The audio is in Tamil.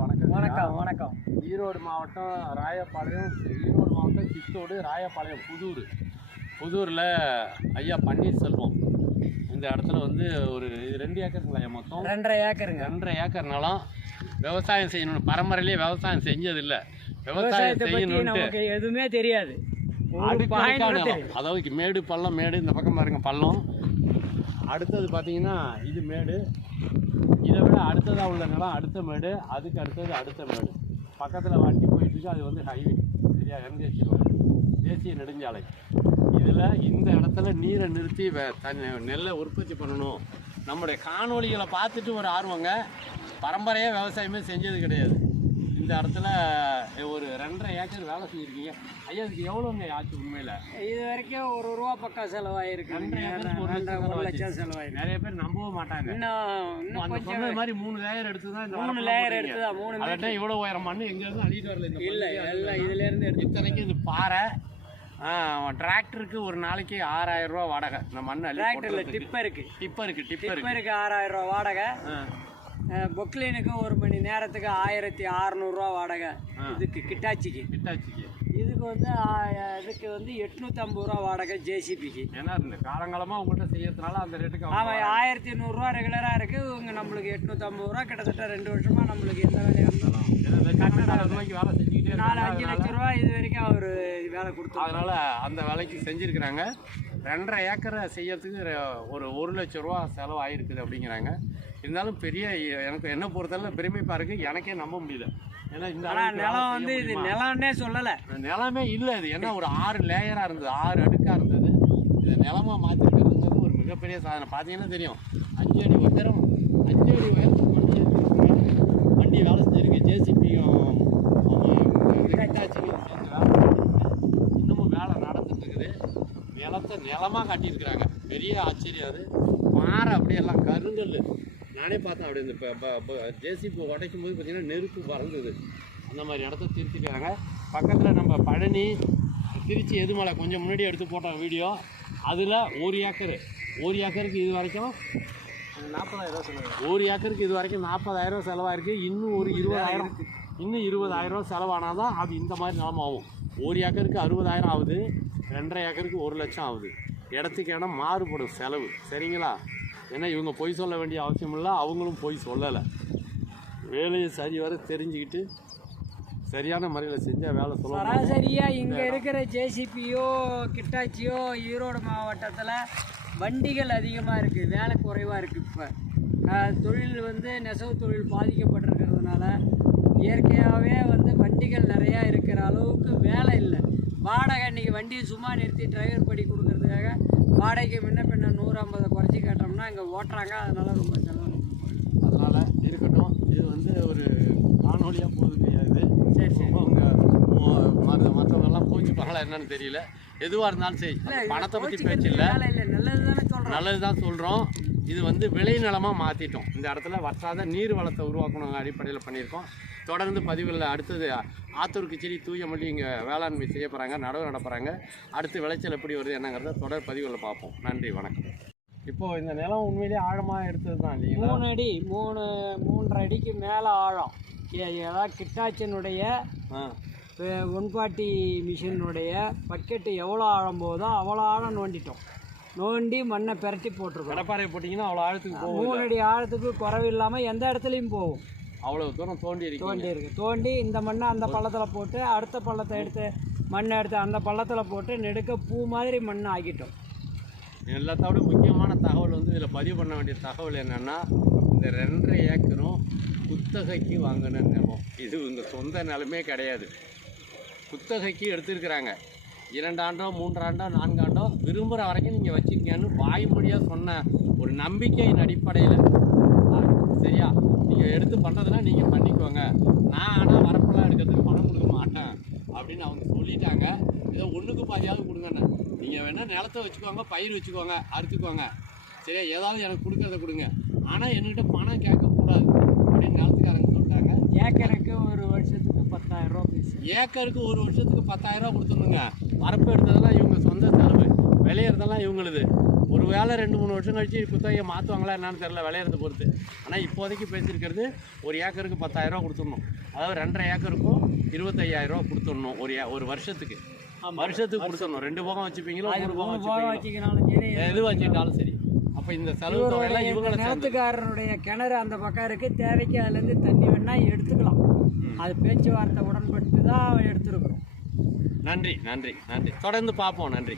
வணக்கம் வணக்கம் வணக்கம். ஈரோடு மாவட்டம் ராயப்பாளையம் ஈரோடு மாவட்டம் சித்தோடு ராயப்பாளையம் புதூர். புதூரில் ஐயா பன்னீர்செல்வம். இந்த இடத்துல வந்து ஒரு ரெண்டு ஏக்கருங்களா ஐயா மொத்தம்? ரெண்டரை ஏக்கருங்க. ரெண்டரை ஏக்கர் நிலம். விவசாயம் செய்யணும் பரம்பரையிலேயே விவசாயம் செஞ்சதில்லை. விவசாயம் நமக்கு எதுவுமே தெரியாது. அதாவது மேடு பள்ளம் மேடு இந்த பக்கம் பாருங்க பள்ளம். அடுத்தது பார்த்தீங்கன்னா இது மேடு. இதை விட அடுத்ததாக உள்ள நிலம் அடுத்த மேடு அதுக்கு அடுத்தது அடுத்த மேடு. பக்கத்தில் வண்டி போயிட்டுருக்கு அது வந்து ஹைவே சரியா? என்கேசி ரோடு தேசிய நெடுஞ்சாலை. இதில் இந்த இடத்துல நீரை நிறுத்தி வே- தண்ணி நெல்லை உற்பத்தி பண்ணணும். நம்முடைய காணொளிகளை பார்த்துட்டு ஒரு ஆர்வங்க. பரம்பரையாக விவசாயமே செஞ்சது கிடையாது. இந்த இடத்துல ஒரு ரெண்டரை ஏக்கர் வேலை செஞ்சுருக்கீங்க. ஐயா இதுக்கு எவ்வளோங்க ஆச்சு உண்மையில்? இது வரைக்கும் ஒரு ரூபா பக்கம் செலவாயிருக்கு. ரெண்டரை ஏக்கருக்கு ஒரு ரெண்டரை லட்சம். லட்சம் செலவாயிருக்கு. நிறைய பேர் நம்பவே மாட்டாங்க. இன்னும் இன்னும் அந்த சொன்ன மாதிரி மூணு லேயர் எடுத்து தான் இந்த மூணு லேயர். எடுத்து தான் மூணு அதட்ட இவ்வளோ உயரம் மண்ணு எங்க இருந்து அள்ளிட்டு வரல இல்ல எல்லாம் அள்ளிட்டு இதுல இருந்து எடுத்து இத்தனைக்கு இது பாறை. டிராக்டருக்கு ஒரு நாளைக்கு ஆறாயிரம் ரூபா வாடகை. இந்த மண் டிராக்டர்ல. டிப்பருக்கு. டிப்பருக்கு டிப்பருக்கு. ஆறாயிரம் ரூபா வாடகை. பொக்லினுக்கு ஒரு மணி நேரத்துக்கு ஆயிரத்தி அறநூறுவா வாடகை. இதுக்கு கிட்டாச்சிக்கு. கிட்டாச்சிக்கு. இதுக்கு வந்து இதுக்கு வந்து எட்நூத்தம்பது ரூபா வாடகை ஜேசிபிக்கு. ஏன்னா இந்த காலங்காலமா உங்கள்கிட்ட செய்யறதுனால அந்த ரேட்டுக்கு ஆமாம் ஆயிரத்தி நூறுரூவா ரெகுலராக இருக்குது இங்கே நம்மளுக்கு எட்நூற்றம்பது ரூபா கிட்டத்தட்ட ரெண்டு வருஷமா நம்மளுக்கு எந்த வேலையாக இருந்தாலும் ரூபாய்க்கு வேலை செஞ்சுக்கிட்டே நாலு. அஞ்சு ரூபா இது வரைக்கும் அவர் வேலை கொடுத்தாரு அதனால அந்த வேலைக்கு செஞ்சிருக்கிறாங்க. ரெண்டரை ஏக்கரை செய்யறதுக்கு ஒரு ஒரு லட்ச ரூபா செலவு ஆயிருக்குது அப்படிங்கிறாங்க. இருந்தாலும் பெரிய எனக்கு என்ன பொறுத்தவரை பெருமைப்பா இருக்கு. எனக்கே நம்ப முடியல. நிலம் வந்து இது? நிலம்னே சொல்லலை. நிலமே இல்லை இது ஏன்னா ஒரு ஆறு லேயராக இருந்தது. ஆறு அடுக்காக இருந்தது. இதை நிலமா மாற்றிருக்கிறதுங்கிறது ஒரு மிகப்பெரிய சாதனை. பார்த்தீங்கன்னா தெரியும். அஞ்சு அடி உயரம் அஞ்சு அடி உயரத்துக்கு. வண்டி வேலை செஞ்சிருக்கு. ஜேசிபியும் சேர்ந்து வேலை செஞ்சிருக்கு. இன்னமும் வேலை நடந்துட்டு இருக்குது நிலத்தை நிலமாக காட்டியிருக்கிறாங்க. பெரிய ஆச்சரியம் அது. பாறை அப்படியே எல்லாம் கருங்கல் நானே பார்த்தேன் அப்படி இந்த ஜேசிபி உடைக்கும் போது பார்த்தீங்கன்னா நெருப்பு பறந்தது. அந்த மாதிரி இடத்த திருத்திக்கிறாங்க பக்கத்தில் நம்ம பழனி திருச்சி எதுமலை கொஞ்சம் முன்னாடி எடுத்து போட்டோம் வீடியோ. அதில் ஒரு ஏக்கர். ஒரு ஏக்கருக்கு இது வரைக்கும் நாற்பதாயிரம் ஒரு ஏக்கருக்கு இது வரைக்கும் நாற்பதாயிரம் செலவாயிருக்கு. இன்னும் ஒரு இருபதாயிரம். இன்னும் இருபதாயிரம் செலவானால் தான் அது இந்த மாதிரி நிலமாகும் ஒரு ஏக்கருக்கு அறுபதாயிரம் ஆகுது ரெண்டரை ஏக்கருக்கு ஒரு லட்சம் ஆகுது. இடத்துக்கு இடம் மாறுபடும் செலவு. சரிங்களா? ஏன்னா இவங்க பொய் சொல்ல வேண்டிய அவசியம் இல்லை அவங்களும் பொய் சொல்லலை. வேலையை சரி வர தெரிஞ்சுக்கிட்டு சரியான முறையில் செஞ்சால் வேலை சொல்லலாம் சராசரியாக இங்கே இருக்கிற ஜேசிபியோ கிட்டாச்சியோ ஈரோடு மாவட்டத்தில் வண்டிகள் அதிகமாக இருக்குது வேலை குறைவாக இருக்குது இப்போ. தொழில் வந்து நெசவு தொழில் பாதிக்கப்பட்டிருக்கிறதுனால இயற்கையாகவே வந்து வண்டிகள் நிறையா இருக்கிற அளவுக்கு வேலை இல்லை. வாடகை இன்றைக்கி வண்டியை சும்மா நிறுத்தி டிரைவர் படி கொடுக்கறதுக்காக வாடகைக்கு முன்ன பின்ன நூறு ஐம்பதை குறைச்சி கேட்டோம்னா இங்கே ஓட்டுறாங்க. அதனால ரொம்ப செலவு. அதனால் இருக்கட்டும். இது வந்து ஒரு காணொலியாக போகுதுங்க இது. சரி மற்ற மற்றவங்கெல்லாம் கோச்சிப்பாங்களா என்னன்னு தெரியல. எதுவாக இருந்தாலும் சரி. பணத்தை பற்றி பேச்சு இல்லை. நல்லது தானே சொல்கிறோம் நல்லது தான் சொல்கிறோம் இது வந்து விளை நிலமாக மாற்றிட்டோம் இந்த இடத்துல வற்றாத நீர் வளத்தை உருவாக்கணும் அடிப்படையில் பண்ணியிருக்கோம். தொடர்ந்து பதிவுகளில் அடுத்தது ஆத்தூர் கிச்சடி தூயமல்லி இங்கே வேளாண்மை செய்ய போகிறாங்க நடவு நட போகிறாங்க அடுத்து விளைச்சல் எப்படி வருது என்னங்கிறத தொடர் பதிவுகளில் பார்ப்போம். நன்றி வணக்கம். இப்போது இந்த நிலம் உண்மையிலேயே ஆழமாக எடுத்தது தான் இல்லைங்களா? மூணு அடி மூணு மூன்றரை அடிக்கு மேலே ஆழம். ஏதாவது கிட்டாச்சினுடைய ஆ. ஒன்பாட்டி மிஷினுடைய பக்கெட்டு எவ்வளோ ஆழம் போதோ அவ்வளோ ஆழம் நோண்டிட்டோம். நோண்டி மண்ணை பெரட்டி போட்டிருக்கோம். கடப்பாறை போட்டிங்கன்னா அவ்வளோ ஆழத்துக்கு போகும் மூணு அடி ஆழத்துக்கு குறைவு இல்லாமல் எந்த இடத்துலையும் போகும். அவ்வளோ தூரம் தோண்டி இருக்கீங்க. தோண்டி இருக்கு. தோண்டி இந்த மண்ணை அந்த பள்ளத்தில் போட்டு அடுத்த பள்ளத்தை எடுத்து மண்ணை எடுத்து அந்த பள்ளத்தில் போட்டு நெடுக்க பூ மாதிரி மண்ணை ஆக்கிட்டோம். எல்லாத்தோட முக்கியமான தகவல் வந்து இதில் பதிவு பண்ண வேண்டிய தகவல் என்னென்னா இந்த ரெண்டரை ஏக்கரும் குத்தகைக்கு வாங்கின நிலம் இது உங்கள் சொந்த நிலமே கிடையாது. குத்தகைக்கு எடுத்திருக்கிறாங்க. இரண்டாண்டோ மூன்றாண்டோ நான்காண்டோ விரும்புகிற வரைக்கும் நீங்கள் வச்சுக்கங்கன்னு வாய்மொழியாக சொன்ன ஒரு நம்பிக்கையின் அடிப்படையில். சரியா? நீங்கள் எடுத்து பண்ணுறதுனா நீங்கள் பண்ணிக்கோங்க. நான் ஆனால் வரப்பெல்லாம் எடுக்கிறதுக்கு பணம் கொடுக்க மாட்டேன் அப்படின்னு அவங்க சொல்லிட்டாங்க. ஏதோ ஒன்றுக்கு பாதியாவது கொடுங்கண்ணே. நீங்கள் வேணால் நிலத்தை வச்சுக்கோங்க பயிர் வச்சுக்கோங்க அறுத்துக்கோங்க. சரியா? ஏதாவது எனக்கு கொடுக்கறத கொடுங்க. ஆனால் என்கிட்ட பணம் கேட்கக்கூடாது அப்படின்னு நிலத்துக்காரங்க சொல்லிட்டாங்க ஏக்கருக்கு ஒரு வருஷத்துக்கு பத்தாயிரம் ரூபா ஏக்கருக்கு ஒரு வருஷத்துக்கு பத்தாயிரம் ரூபா கொடுத்துருங்க வரப்பு எடுத்ததெல்லாம் இவங்க சொந்த செலவு. விளையிறதெல்லாம் இவங்களுது. ஒரு வேளை ரெண்டு மூணு வருஷம் கழிச்சு குத்தகையை மாற்றுவாங்களா என்னன்னு தெரில விளையிறத பொறுத்து. ஆனால் இப்போதைக்கு பேசியிருக்கிறது ஒரு ஏக்கருக்கு பத்தாயிரரூவா கொடுத்துடணும். அதாவது ரெண்டரை ஏக்கருக்கும் இருபத்தையாயிரரூவா கொடுத்துடணும் ஒரு ஏ- ஒரு வருஷத்துக்கு. வருஷத்துக்கு கொடுத்துடணும். ரெண்டு போகம் வச்சுப்பீங்களோ மூணு போகம் வச்சுப்பீங்களோ? எது வச்சுக்கிட்டாலும் சரி. அப்போ இந்த செலவு தொகையெல்லாம் சேர்ந்து நிலத்துக்காரருடைய கிணறு அந்த பக்கம் இருக்கு. தேவைக்கு அதுலேருந்து தண்ணி வேணா எடுத்துக்கலாம். அது பேச்சுவார்த்தை உடன்பட்டு தான் எடுத்துருக்குறோம். நன்றி நன்றி நன்றி. தொடர்ந்து பார்ப்போம். நன்றி.